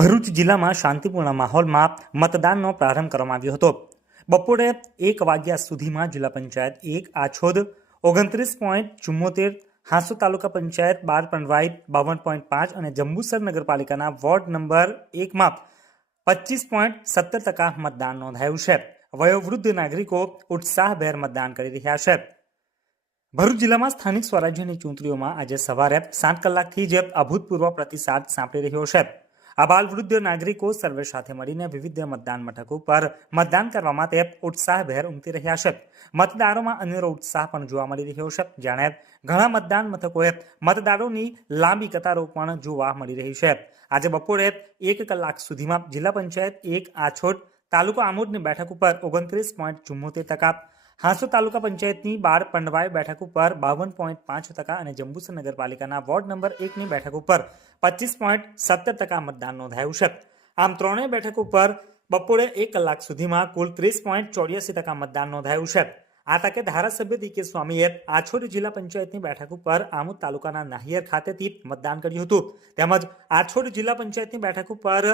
ભરૂચ જિલ્લામાં શાંતિપૂર્ણ માહોલમાં મતદાનનો પ્રારંભ કરવામાં આવ્યો હતો. બપોરે એક વાગ્યા સુધીમાં જિલ્લા પંચાયત એક, આછોદ, ઓગણત્રીસ પોઈન્ટ ચુમ્મોતેર હાંસુ તાલુકા પંચાયત બાર પંડવાઈ બાવન પોઈન્ટ પાંચ અને જંબુસર નગરપાલિકાના વોર્ડ નંબર એકમાં પચીસ પોઈન્ટ સત્તર ટકા મતદાન નોંધાયું છે. વયોવૃદ્ધ નાગરિકો ઉત્સાહભેર મતદાન કરી રહ્યા છે. ભરૂચ જિલ્લામાં સ્થાનિક સ્વરાજ્યની ચૂંટણીઓમાં આજે સવારે સાત કલાકથી જ અભૂતપૂર્વ પ્રતિસાદ સાંપડી રહ્યો છે. આબાલ વૃદ્ધ નાગરિકો સર્વે સાથે મળીને વિવિધ મતદાન મથકો પર મતદાન કરવા માટે ઉત્સાહભેર ઉમટી રહ્યા છે. મતદારોમાં અનેરો ઉત્સાહ પણ જોવા મળી રહ્યો છે. જાણે ઘણા મતદાન મથકોએ મતદારોની લાંબી કતારો પણ જોવા મળી રહી છે. આજે બપોરે એક કલાક સુધીમાં જિલ્લા પંચાયત એક આછોડ તાલુકા આમોદની બેઠક ઉપર ઓગણત્રીસ પોઈન્ટ ચુમ્મોતેર ટકા હાંસુ તાલુકા પંચાયતની બાર પંડવાઈ બેઠક ઉપર બાવન પોઈન્ટ પાંચ ટકા અને જંબુસર નગરપાલિકાના વોર્ડ નંબર એકની બેઠક ઉપર પચીસ પોઈન્ટ સત્તર ટકા મતદાન નોંધાયું છે. આમ ત્રણેય બેઠક ઉપર બપોરે એક કલાક સુધીમાં કુલ ત્રીસ પોઈન્ટ ચોર્યાસી ટકા મતદાન નોંધાયું છે. આ તકે ધારાસભ્ય ડી કે સ્વામીએ આછોડ જિલ્લા પંચાયતની બેઠક ઉપર આમોદ તાલુકાના નાહિયર ખાતેથી મતદાન કર્યું હતું. તેમજ આછોડ જિલ્લા પંચાયતની બેઠક ઉપર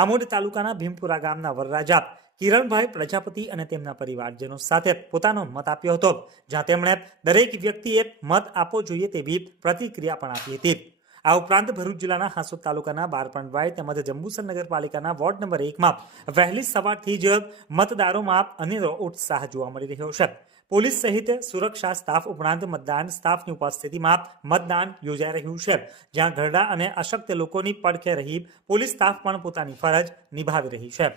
આમોદ તાલુકાના ભીમપુરા ગામના વરરાજા કિરણભાઈ પ્રજાપતિ અને તેમના પરિવારજનો સાથે પોતાનો મત આપ્યો હતો. જ્યાં તેમણે દરેક વ્યક્તિએ મત આપવો જોઈએ તેવી પ્રતિક્રિયા પણ આપી હતી. આ ઉપરાંત ભરૂચ જિલ્લાના હાંસોદ તાલુકાના બારપણવાઈ તેમજ જંબુસર નગરપાલિકાના વોર્ડ નંબર એકમાં વહેલી સવારથી જ મતદારોમાં અનેરો ઉત્સાહ જોવા મળી રહ્યો છે. પોલીસ સહિત સુરક્ષા સ્ટાફ ઉપરાંત મતદાન સ્ટાફની ઉપસ્થિતિમાં મતદાન યોજાઈ રહ્યું છે, જ્યાં ઘરડા અને અશક્ત લોકોની પડખે રહી પોલીસ સ્ટાફ પણ પોતાની ફરજ નિભાવી રહી છે.